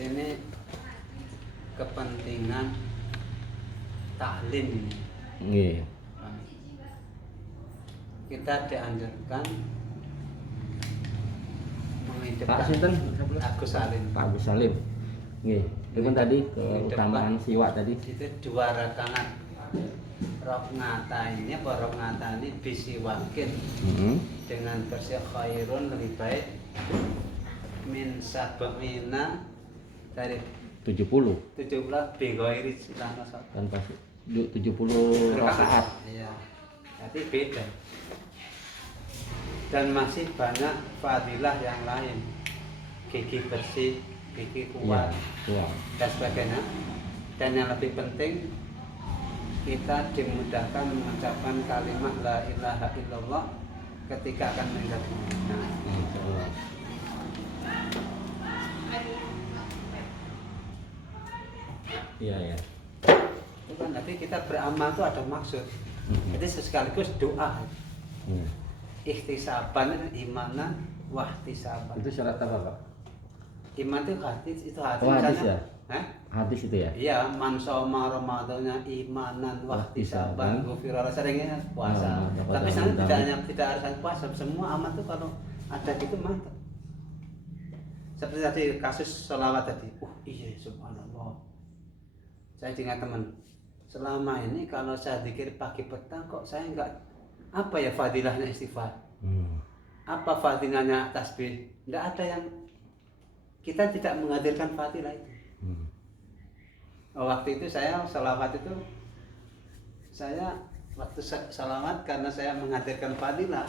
ini kepentingan taklim ini. Nggih. Kita dianjurkan menghidupkan Pak sinten? Agus Salim. Pak Agus Salim. Nggih. Itu kan tadi keutamaan siwak tadi. Itu 2 rakaat Rokngata ini bisiwakin dengan versi khairun lebih baik min sab'ina dari 70 bighairi silahna tanpa 70 rakaat. Iya. Jadi beda. Dan masih banyak fadilah yang lain. Gigi bersih, gigi kuat, Ya. dan sebagainya. Dan yang lebih penting, kita dimudahkan mengucapkan kalimat la ilaha illallah ketika akan meninggal dunia. Iya ya. Itu kan nanti kita beramal itu ada maksud. Jadi sekaligus doa. Ikhtisaban, imanan, wahtisaban. Itu syarat apa, Pak? Iman itu hati, Oh, hadis ya? Hah? Hadis itu ya? Iya, man shoma ramadhana imanan wahtisaban ghufira seringnya puasa. Tapi sebenarnya tidak harus puasa, semua amal itu kalau ada gitu mantap. Seperti tadi kasus sholawat tadi. Iya subhanallah. Saya ingat teman, selama ini kalau saya zikir pagi petang kok saya enggak apa ya fadilahnya istighfar? Apa fadilahnya tasbih? Enggak ada yang kita tidak menghadirkan fadilah itu. Waktu itu saya sholawat itu waktu sholawat karena saya menghadirkan fadilah,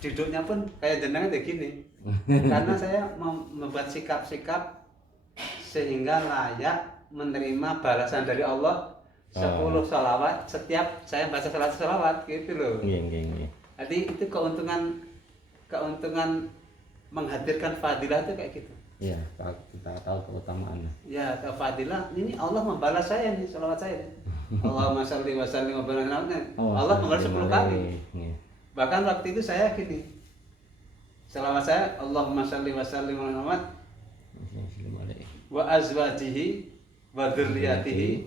duduknya pun kayak jenengan kayak gini. Karena saya membuat sikap-sikap sehingga layak menerima balasan dari Allah 10 sholawat setiap saya baca sholawat gitu loh. Iya. Jadi itu keuntungan menghadirkan fadilah itu kayak gitu. Iya, kita tahu keutamaannya. Ya, ke fadilah ini Allah membalas saya nih sholawat saya. Allahumma sholli wa sallim wa barik Allah membalas 10 kali. Bahkan waktu itu saya gini. Sholawat saya Allahumma sholli wa sallim wa azwajihi wa dzurriyyatihi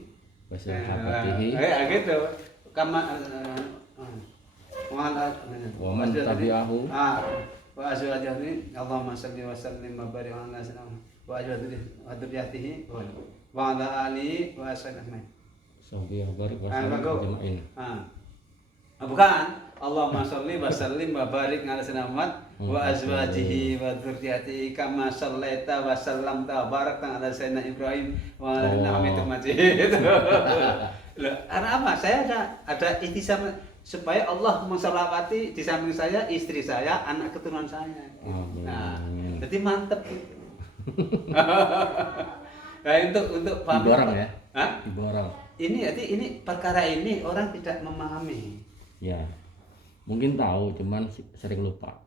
wa sahabatihi gitu. Kama wa man tabi'ahu wa azwajihi Allahumma shalli wa sallim wa barik ala sayyidina wa azwajihi wa dzurriyyatihi wa ala alihi wa sahbihi wa barik wa sallim ajma'in. Bukan Allahumma shalli wa sallim wa barik ala sayyidina Muhammad wa azwajihi wa dzurriyyatihi kama shallaita wa sallamta wa barakta ala sayyidina Ibrahim wa ala Hamidum Majid. Karena apa? Saya ada ihtisam supaya Allah mensalawati di samping saya, istri saya, anak keturunan saya. Nah, jadi mantep gitu. Nah, untuk paham. Diborong ya? Hah? Diborong. Ini perkara ini orang tidak memahami. Ya. Mungkin tahu, cuman sering lupa.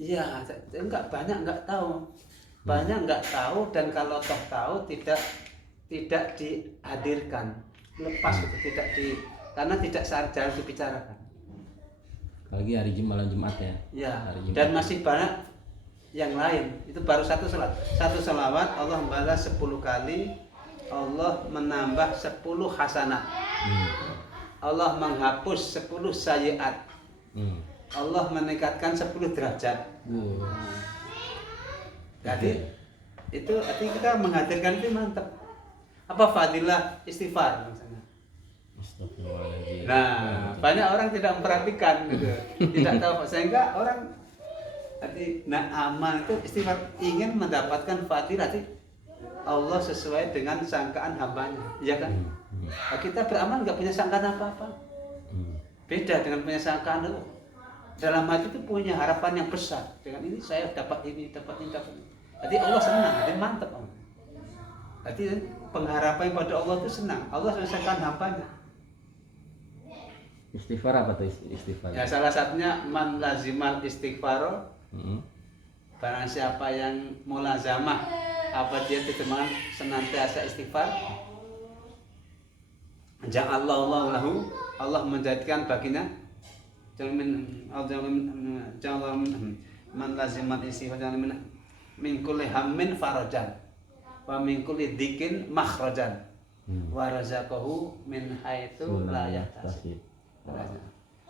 Iya, banyak enggak tahu. Banyak enggak tahu dan kalau toh tahu tidak dihadirkan. Lepas itu karena tidak jarang dibicarakan. Lagi hari malam Jumat ya. Ya. Dan masih banyak yang lain. Itu baru satu salat. Satu salawat Allah membalas 10 kali. Allah menambah 10 hasanah. Allah menghapus 10 sayyiat. Allah meningkatkan 10 derajat. Jadi itu artinya kita menghadirkan itu mantap. Apa fadilah istighfar misalnya. Nah, banyak orang tidak memperhatikan gitu. Tidak tahu sehingga orang amal itu istighfar ingin mendapatkan fadilah Allah sesuai dengan sangkaan hambanya, ya kan? Nah, kita beramal nggak punya sangkaan apa-apa. Beda dengan punya sangkaan itu. Dalam hati itu punya harapan yang besar. Dengan ini saya dapat ini, dapat ini. Jadi Allah senang, jadi mantap. Jadi pengharapan pada Allah itu senang. Allah selesaikan hambanya. Istighfar apa tuh istighfar? Ya salah satunya man lazimal istighfar. Barang siapa yang mulazamah apa dia teman senantiasa istighfar, ja'allahu lahu, Allah menjadikan baginya jangan man lazimal istighfar min kulli hammin farajan. wa min kulli dzikin makhrajan wa razaqahu min haitsu la yahtasib.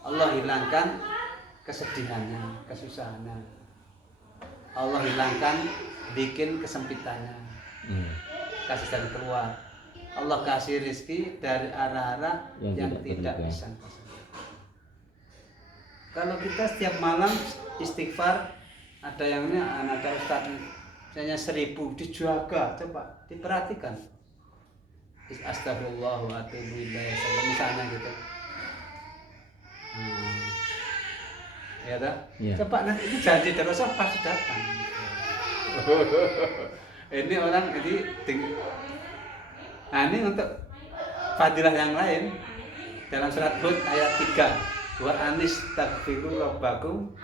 Allah hilangkan kesedihannya, kesusahannya. Allah hilangkan bikin kesempitannya. Kasih jalan keluar. Allah kasih rezeki dari arah-arah yang tidak bisa. Kalau kita setiap malam istighfar, ada yang ini, ada ustaz misalnya 1000 dijaga, coba diperhatikan. Astagfirullah wa atubu ilaih, misalnya gitu. Ya dah. Ya. Coba nanti itu janji terus pasti datang. Ini orang nah ini untuk fadilah yang lain dalam surat Hud ayat 3. Wa anistaghfiru rabbakum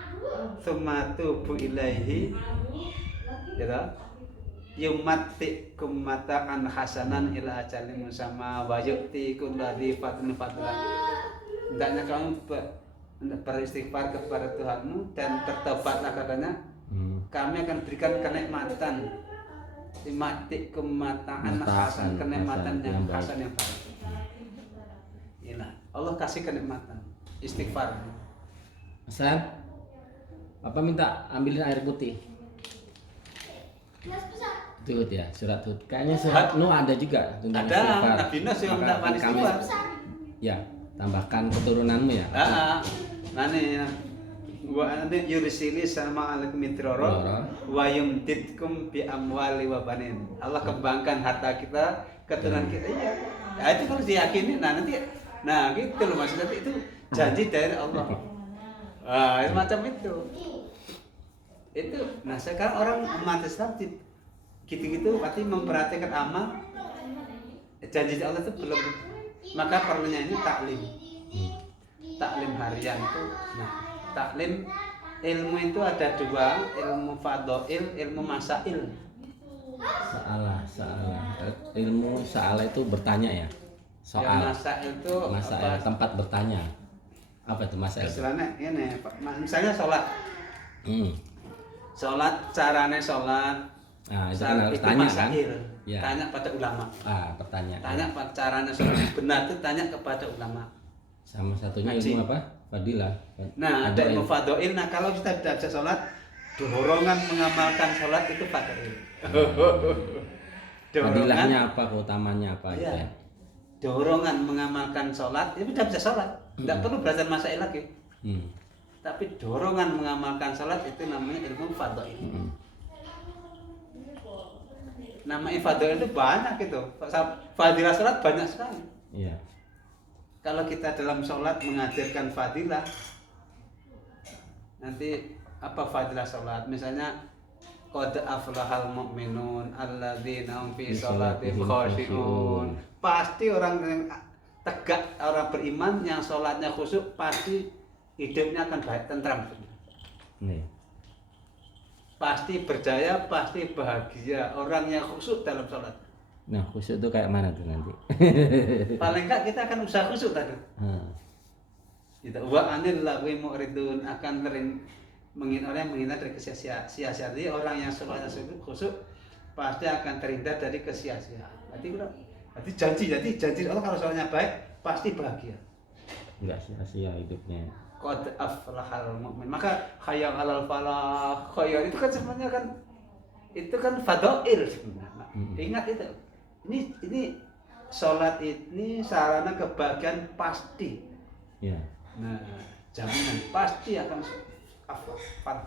tsumma tubu ilaihi ya dah. Yumatikum mata'an hasanan ila ajalin musamma wa yu'tikum ladzi fadlan. Hendaknya kamu beristighfar kepada Tuhanmu dan bertobatlah katanya. Kami akan berikan kenikmatan. Yumatikum mata'an hasan, kenikmatan yang hasan yang baik. Inilah Allah kasih kenikmatan. Istighfar. Hasan, Bapak minta ambilin air putih. Hud ya, surat Hud. Kayaknya surat Nuh ada juga tentang istighfar. Nabi Nuh yang minta istighfar. Ya, tambahkan keturunanmu ya. Nani wa ante yursili sama alaikum mitroro wa yumditkum bi amwali wa banin. Allah kembangkan harta kita, keturunan kita. Iya. Nah, itu kalau diyakini nanti gitu loh maksudnya itu janji dari Allah. Macam itu. Nah sekarang orang umat Islam gitu-gitu berarti memperhatikan amal, janji Allah itu belum, maka perlunya ini taklim harian itu. Nah taklim ilmu itu ada dua, ilmu fadhail, ilmu masail. Ilmu sa'alah itu bertanya ya, soal. Ya, masail itu masail tempat bertanya. Apa itu masail? Istilahnya ini, misalnya sholat. Sholat, caranya sholat. Nah, itu kan harus tanya kan? Ya. Tanya pada ulama. Pertanyaan. Tanya caranya sholat benar itu tanya kepada ulama. Sama satunya ilmu apa? Fadilah. Nah, ada ilmu fadhail. Nah, kalau kita tidak bisa sholat, dorongan mengamalkan sholat itu fadhail. Fadilahnya apa? Keutamanya apa? Iya. Ya. Dorongan mengamalkan sholat, itu tidak bisa sholat. Tidak perlu belajar masail lagi. Tapi dorongan mengamalkan sholat itu namanya ilmu fadhail. Nama fadhail itu banyak gitu. Fadilah sholat banyak sekali. Iya. Kalau kita dalam sholat mengajarkan fadilah, nanti apa fadilah sholat? Misalnya qad aflahal mu'minun alladzina hum fi sholatihim khashi'un. Pasti orang yang tegak, orang beriman yang sholatnya khusyuk pasti hidupnya akan baik, tentram. Pasti berjaya, pasti bahagia. Orang yang khusyuk dalam sholat. Nah, khusyuk itu kayak mana tuh nanti? Paling enggak kita akan usaha khusyuk tadi. Kita wa anil lagwi mu'ridun akan orang yang menghindar dari kesia-siaan. Jadi orang yang sholatnya khusyuk pasti akan terhindar dari kesia-siaan. Jadi janji Allah kalau sholatnya baik pasti bahagia. Enggak sia-sia hidupnya. Qad aflahal mu'min. Maka hayya 'alal falah. Hayya itu kan sebenarnya itu kan fadhail sebenarnya. Ingat itu. Ini sholat ini sarana kebahagiaan pasti. Iya. Nah, jaminan pasti akan falah.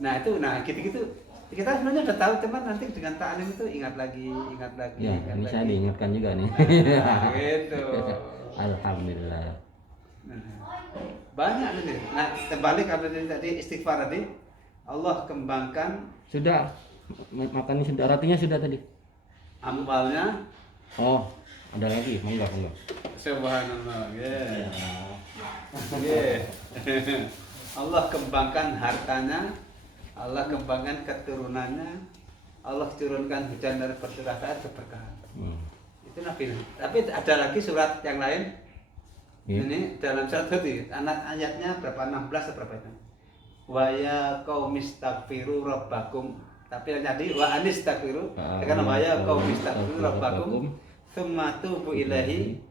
Nah itu, gitu-gitu. Kita sebenarnya udah tahu teman, nanti dengan ta'lim itu ingat lagi. Ya, ini saya diingatkan juga nih. Nah, gitu. Alhamdulillah. Banyak nih. Nah, kembali kalau tadi istighfar tadi, Allah kembangkan. Sudah, makannya sudah, rotinya sudah tadi. Amalnya. Oh, ada lagi, monggo. Subhanallah. Allah kembangkan hartanya, Allah kembangkan keturunannya, Allah turunkan hujan dari berkah keberkahan. Itu Nabi. Tapi ada lagi surat yang lain. Ini dalam surat Hud, ayatnya berapa? 16 atau berapa itu? Wa ya qaumistaghfiru rabbakum Tapi jadi wa anistaghfiru karena waya kaum istaghfiru rabbakum tsumma tubu ilahi.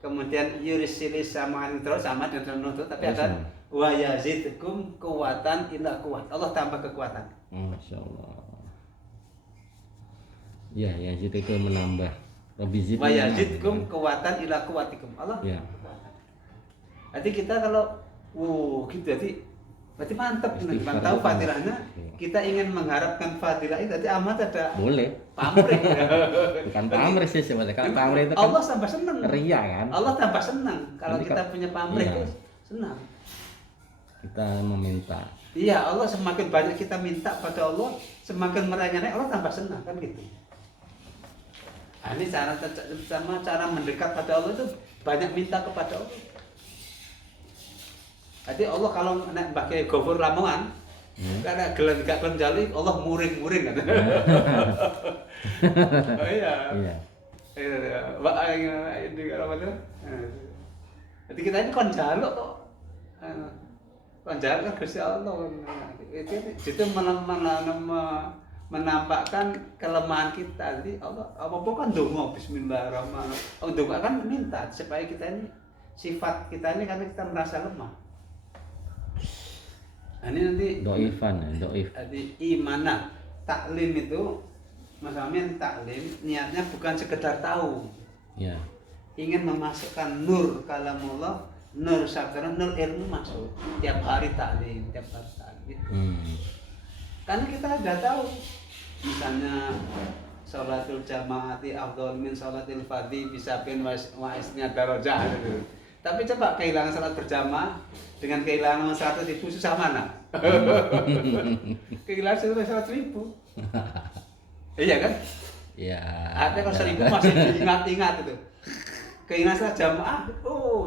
Kemudian yursilis sama terus sama dan menuntut, tapi ada wa yazidkum quwatan ila quwat. Allah tambah kekuatan. Masya Allah. Ya, yazid itu menambah. Rabbi Wa yazidkum quwatan ila quwatikum. Allah. Ya. Jadi kita kalau gitu berarti mantap nih. Tahu fadilahnya, kita ingin mengharapkan fadilah itu, jadi amat ada boleh. pamrih. Bukan pamrih sih sebenarnya. Kalau pamrih itu kan Allah tambah senang. ria kan. Allah tambah senang kalau Nanti kita punya pamrih iya. itu senang. Kita meminta. Iya, Allah semakin banyak kita minta pada Allah, semakin merengek Allah tambah senang kan gitu. Nah, ini cara mendekat pada Allah itu banyak minta kepada Allah. Jadi Allah kalau nek pakai Ghafur Lamongan, karena gak gelem jali Allah muring-muring kan. Oh iya. Iya. Ini apa tuh? Jadi kita ini kon jaluk kok. Kon jaluk kan Gusti Allah. Itu menampakkan kelemahan kita. Jadi Allah apa-apa kan donga bismillahirrahmanirrahim. Oh donga kan minta supaya kita ini sifat kita ini karena kita merasa lemah. Nah, ini nanti Doifan, doif. jadi imanah taklim itu Mas Amin taklim niatnya bukan sekedar tahu, Ya. ingin memasukkan nur kalamullah, nur sabda, nur ilmu masuk tiap hari taklim, tiap hari taklim. Karena kita sudah tahu misalnya sholatul jamaati afdhal min sholatil fardhi bisa bin waisnya darajah gitu. Tapi coba kehilangan salat berjamaah dengan kehilangan 100.000 susah mana? Kehilangan 100.000. Iya kan? Ya. Ada kalau 1.000 masih diingat-ingat itu. Kehilangan salat jamaah,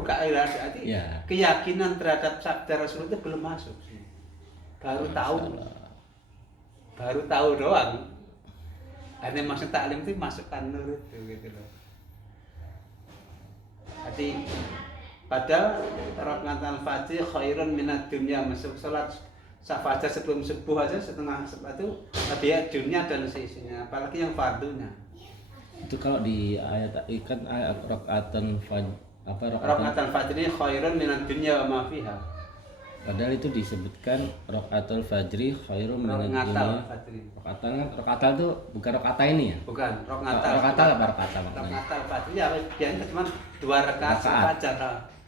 gak kehilangan. Jadi Ya. keyakinan terhadap sabda Rasul itu belum masuk. Baru tahu. Baru tahu doang. Ada maksud taklim itu masukkan nur itu gitu loh. Jadi padahal rakaatul fajr khairun minad dunya, masuk salat fajar sebelum subuh aja setengah itu dia dunia dan seisinya, apalagi yang fardunya. Itu kalau di ayat ikan ayat rakaatul fajr ini khairun minad dunya wa ma fiha. Padahal itu disebutkan rakaatul fajri khairun minad dunya. Rakaatul itu bukan rakaat ini ya? Bukan, Rakaatul apa rakaat maksudnya? Rakaatul fajr ya biasanya cuma 2 rakaat fajar.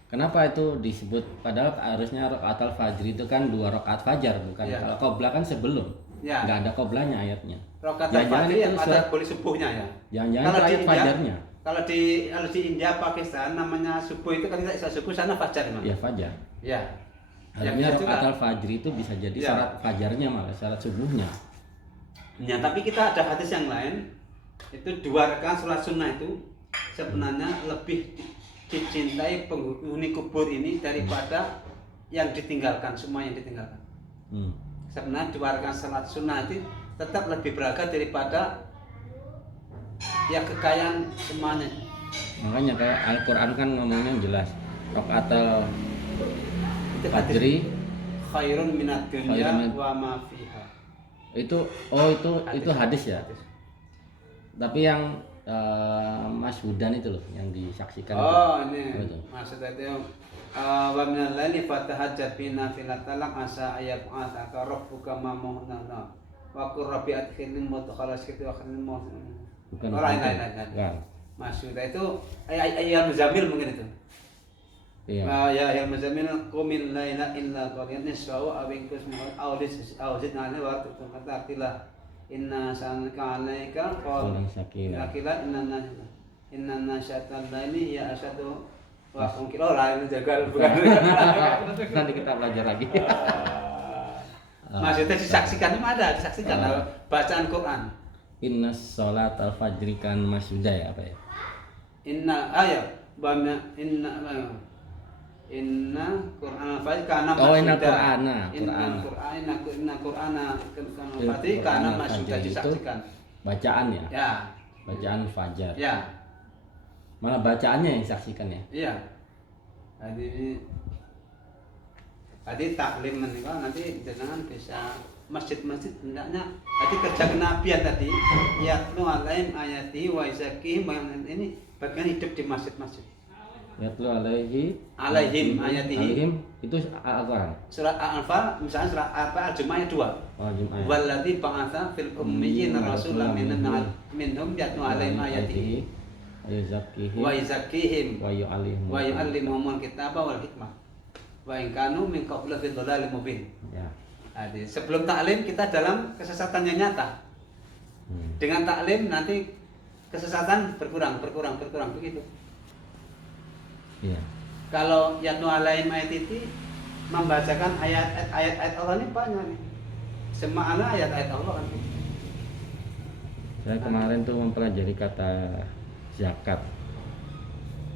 Kenapa itu disebut padahal harusnya rakaatul fajri itu kan 2 rakaat fajar bukan? Ya. Kalau qoblah kan sebelum. Ya. Enggak ada qoblahnya ayatnya. Rakaatul fajr yang ada boleh subuhnya ya. Jangan-jangan Kalau itu di ayat India, fajarnya. Kalau di India Pakistan namanya subuh itu kan tidak bisa subuh, sana fajar memang. Ya fajar. Ya. Harusnya Ya, rakaatul fajri itu bisa jadi Ya. syarat fajarnya malah syarat subuhnya. Ya, tapi kita ada hadis yang lain itu 2 rakaat sholat sunnah itu sebenarnya lebih dicintai penghuni kubur ini daripada yang ditinggalkan, semua yang ditinggalkan. Sebenarnya 2 rakaat sholat sunnah itu tetap lebih berharga daripada ya kekayaan semuanya. Makanya kayak Al-Quran kan ngomongnya jelas rakaatul fajri khairun minad dunya Khairun wa ma fiha. itu hadis ya. Tapi yang Mas Hudan itu loh yang disaksikan Ini itu. maksudnya itu wa minal laili fatahajjat bi nafilatan asa ayataka rabbuka mamuhna wa qur rabbi adkhilni mudkhala sidqi wa akhlini Bukan. lain. Bukan. Maksudnya itu ayat Muzammil mungkin itu. Iya. Ya Muzammil qumil laila illa qalilan nisfahu aw inqus minhu aw zid alaihi wa taqatilah inna sanaka alaika Qawlan sakina. inna nasyatal laili ya asyadu wa qila lain jagal bukan. Nanti kita belajar lagi. Maksudnya disaksikan itu ada, disaksikan bacaan Quran. Inna sholat al-fajri kan masjuda ya apa ya? Inna Qur'an al-Fajr kana Inna masjuda. Qur'ana. Qur'ana al-Fajr kana masjuda disaksikan. Bacaan ya? Ya. Bacaan fajar. Ya. Malah bacaannya yang disaksikan ya? Iya. Tadi taklim menika nanti jenengan bisa masjid-masjid hendaknya tadi kerja kenabian tadi yatlu alaihim ayati wa yazakihim ini bagian hidup di masjid-masjid. Yatlu alaihim ayatihi itu Al-Quran. surat Al-Anfal misalnya surat Al-Jumu'ah ayat 2. Oh, Jum'ah. Walladzi ba'atsa fil ummiyyin rasulan minhum yatlu alaihim ayatihi wa yuzakkihim wa yu'allimuhumul kitaba wal hikmah wa in kanu min qablu fi dhalalin mubin. Ya. Jadi sebelum taklim kita dalam kesesatan yang nyata. Dengan taklim nanti kesesatan berkurang begitu. Iya. Kalau yatlu alaihim ayati membacakan ayat-ayat Allah ini banyak nih. Semua ayat-ayat Allah kan. Saya kemarin tuh mempelajari kata zakat.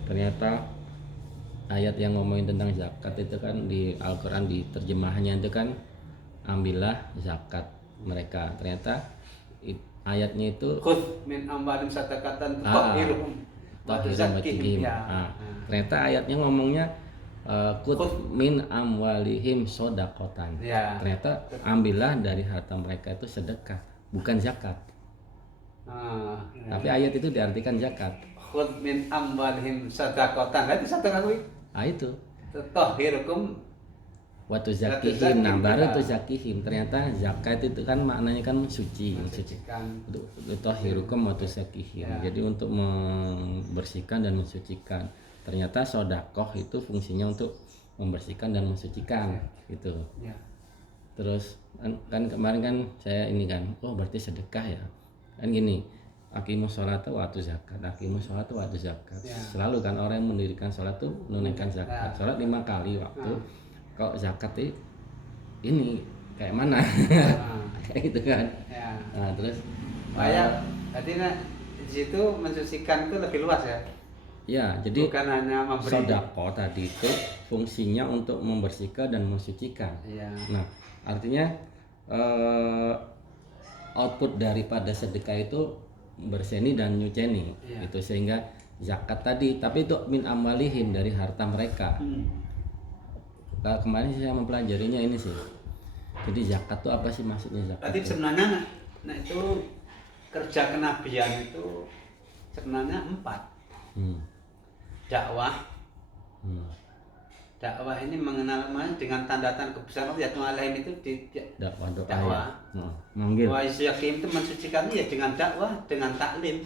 Ternyata ayat yang ngomongin tentang zakat itu kan di Al-Quran di terjemahannya itu kan ambillah zakat mereka. Ternyata ayatnya itu Khudh min amwalim sadaqatan tutahhiruhum wa tuzakkihim. Ternyata ayatnya ngomongnya khudh min amwalihim shadaqatan. Ya. Ternyata ambillah dari harta mereka itu sedekah, bukan zakat. Tapi ayat itu diartikan zakat. Khudh min amwalihim sadaqatan. Itu sedekah kuwi. Itu Tutahhirukum waktu zakihim, nah baru itu zakihim. Ternyata zakat itu kan maknanya kan mensucikan. Itu hirukum waktu zakihim. Ya. Jadi untuk membersihkan dan mensucikan. Ternyata sodakoh itu fungsinya untuk membersihkan dan mensucikan, gitu. Ya. Terus kan kemarin kan saya ini kan, oh berarti sedekah ya. Kan gini, aqimus sholata wa atuz zakat, aqimus sholata wa atuz zakat. Ya. Selalu kan orang yang mendirikan sholat tuh menunaikan zakat. Sholat 5 kali waktu. Kalau zakat ini kayak mana? Kayak gitu kan. Ya. Nah, terus jadi di situ mensucikan itu lebih luas ya. Ya, jadi bukan hanya memberi. Sodako tadi itu fungsinya untuk membersihkan dan mensucikan. Ya. Nah, artinya output daripada sedekah itu berseni dan nyuceni, Ya. itu sehingga zakat tadi, tapi itu min amalihim dari harta mereka. Kemarin saya mempelajarinya ini sih. Jadi zakat itu apa sih maksudnya zakat? Berarti sebenarnya nah itu kerja kenabian itu sebenarnya 4. Dakwah. Dakwah ini mengenal dengan tanda-tanda kebesaran yaitu alaihim itu di dakwah doa. Dakwah. Ya. Manggil. Wa yakim itu mensucikan ya dengan dakwah, dengan taklim.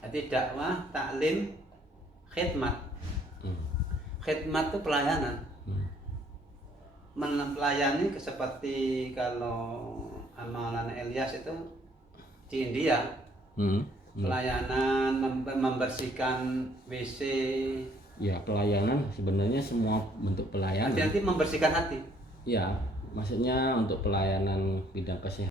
Jadi dakwah, taklim, khidmat. Khidmat itu pelayanan. Melayani seperti kalau amalan Elias itu di India. Pelayanan membersihkan WC. Ya, pelayanan sebenarnya semua bentuk pelayanan. Nanti membersihkan hati. Ya, maksudnya untuk pelayanan bidang kesehatan.